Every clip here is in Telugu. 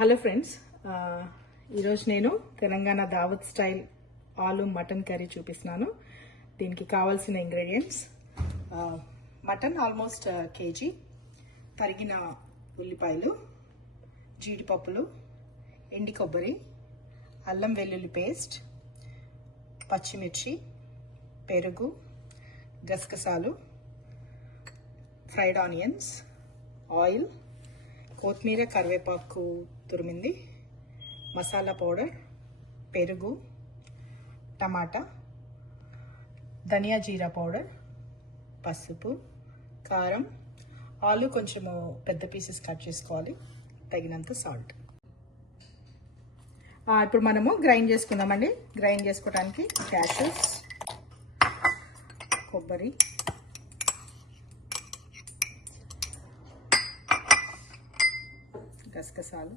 హలో ఫ్రెండ్స్, ఈరోజు నేను తెలంగాణ దావత్ స్టైల్ ఆలు మటన్ కర్రీ చూపిస్తున్నాను. దీనికి కావాల్సిన ఇంగ్రీడియంట్స్: మటన్ ఆల్మోస్ట్ కేజీ, తరిగిన ఉల్లిపాయలు, జీడిపప్పులు, ఎండి కొబ్బరి, అల్లం వెల్లుల్లి పేస్ట్, పచ్చిమిర్చి, పెరుగు, గసగసాలు, ఫ్రైడ్ ఆనియన్స్, ఆయిల్, కొత్తిమీర, కరివేపాకు తురిమింది, మసాలా పౌడర్, పెరుగు, టమాటా, ధనియా జీరా పౌడర్, పసుపు, కారం, ఆలు కొంచెము పెద్ద పీసెస్ కట్ చేసుకోవాలి, తగినంత సాల్ట్. ఇప్పుడు మనము గ్రైండ్ చేసుకుందామండి. గ్రైండ్ చేసుకోవడానికి క్యాషెస్, కొబ్బరి, గసగసాలు,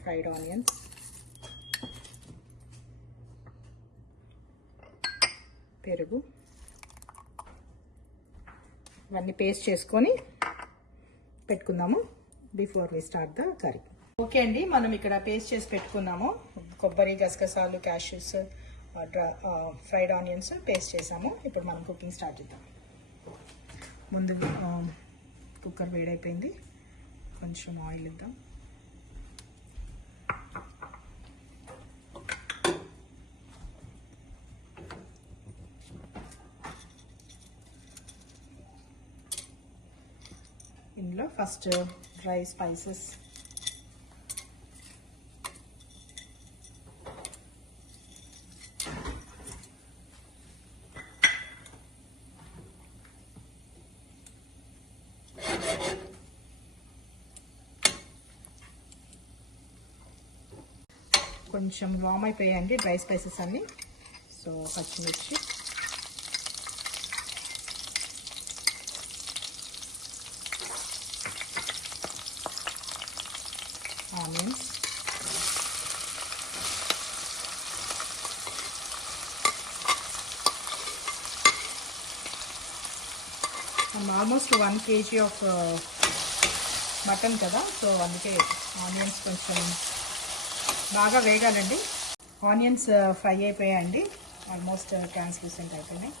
ఫ్రైడ్ ఆనియన్స్, పెరుగు, ఇవన్నీ పేస్ట్ చేసుకొని పెట్టుకుందాము before we start the curry. Okay అండి, మనం ఇక్కడ పేస్ట్ చేసి పెట్టుకున్నాము. కొబ్బరి, గసగసాలు, క్యాష్యూస్, ఫ్రైడ్ ఆనియన్స్ పేస్ట్ చేసాము. ఇప్పుడు మనం కుకింగ్ స్టార్ట్ చేద్దాం. ముందు కుక్కర్ వేడైపోయింది, కొంచెం ఆయిల్ ఇద్దాం. ఇందులో ఫస్ట్ డ్రై స్పైసెస్, కొంచెం వామ్ అయిపోయాయండి డ్రై స్పైసెస్ అన్నీ. సో పచ్చిమిర్చి, onions, almost 1 kg of mutton కదా, సో అందుకే ఆనియన్స్ కొంచెం బాగా వేగాలండి. ఆనియన్స్ ఫ్రై అయిపోయాయండి, ఆల్మోస్ట్ ట్రాన్స్లూసెంట్ అయిపోయినాయి.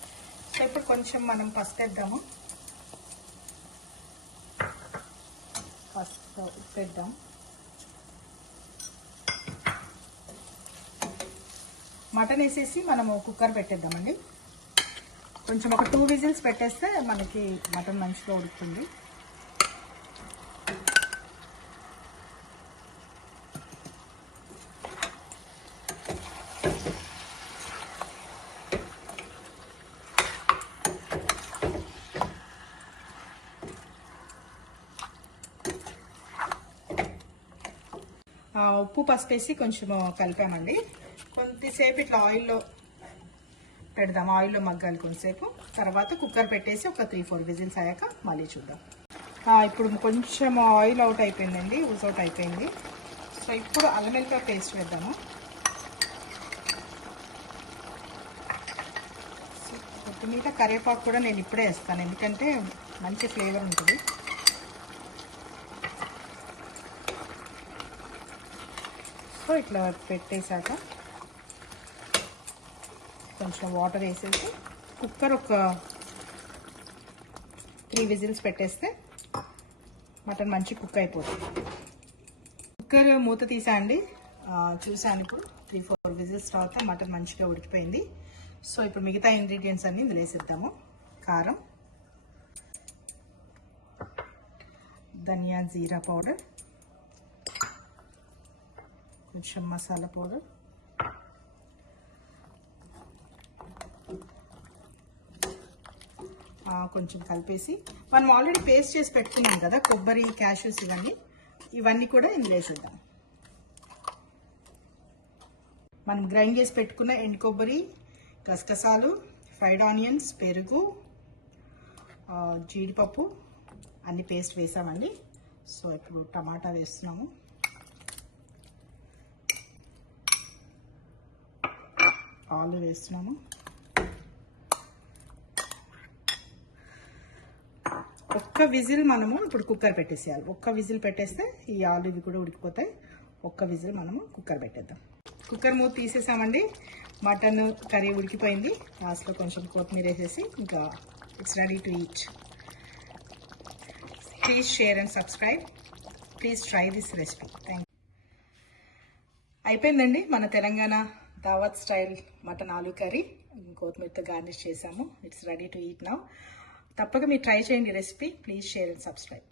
సో ఇప్పుడు కొంచెం మనం పసుపు వేద్దాము. పసుపు, ఉప్పు వేద్దాం. మటన్ వేసేసి మనము కుక్కర్ పెట్టేద్దామండి. కొంచెం ఒక 2 విజిల్స్ పెట్టేస్తే మనకి మటన్ మంచిగా ఉడుకుతుంది. ఉప్పు, పసుపు వేసి కొంచెం కలిపామండి. కొంతసేపు ఇట్లా ఆయిల్లో పెడదాం, ఆయిల్లో మగ్గాలి కొంతసేపు. తర్వాత కుక్కర్ పెట్టేసి ఒక 3-4 విజిల్స్ అయ్యాక మళ్ళీ చూద్దాం. ఇప్పుడు కొంచెం ఆయిల్ అవుట్ అయిపోయిందండి, ఊజ్ అవుట్ అయిపోయింది. సో ఇప్పుడు అల్లం వెల్లిపాయ పేస్ట్ వేద్దాము. కొత్తిమీర, కరివేపాకు కూడా నేను ఇప్పుడే వేస్తాను, ఎందుకంటే మంచి ఫ్లేవర్ ఉంటుంది. సో ఇట్లా పెట్టేశాక కొంచెం వాటర్ వేసేసి కుక్కర్ ఒక 3 విజిల్స్ పెట్టేస్తే మటన్ మంచి కుక్ అయిపోతుంది. కుక్కర్ మూత తీసాండి, చూసాను. ఇప్పుడు 3-4 విజిల్స్ తర్వాత మటన్ మంచిగా ఉడికిపోయింది. సో ఇప్పుడు మిగతా ఇంగ్రీడియంట్స్ అన్నీ ఇందులో వేసేద్దాము. కారం, ధనియా జీరా పౌడర్, కొంచెం మసాలా పౌడర్, కొంచెం కలిపేసి మనం ఆల్రెడీ పేస్ట్ చేసి పెట్టుకున్నాం కదా కొబ్బరి, క్యాష్యూస్, ఇవన్నీ కూడా ఇందులో వేసేద్దాం. మనం గ్రైండ్ చేసి పెట్టుకున్న ఎండు కొబ్బరి, గసగసాలు, ఫ్రైడ్ ఆనియన్స్, పెరుగు, జీడిపప్పు అన్ని పేస్ట్ వేసామండి. సో ఇప్పుడు టమాటా వేస్తున్నాము. ఆలు వేస్తున్నాము. ఒక్క విజిల్ మనము ఇప్పుడు కుక్కర్ పెట్టేసేయాలి. ఒక్క విజిల్ పెట్టేస్తే ఈ ఆలు ఇవి కూడా ఉడికిపోతాయి. ఒక్క విజిల్ మనము కుక్కర్ పెట్టేద్దాం. కుక్కర్ మూత తీసేసామండి. మటన్ కర్రీ ఉడికిపోయింది. లాస్ట్లో కొంచెం కొత్తిమీర వేసేసి ఇంకా it's ready to eat. Please share and subscribe. Please try this recipe. Thank you. అయిపోయిందండి మన తెలంగాణ దావత్ స్టైల్ మటన్ ఆలు కర్రీ. కొత్తిమీరతో గార్నిష్ చేసాము. It's ready to eat now. తప్పక మీరు ట్రై చేయండి recipe. Please share and subscribe.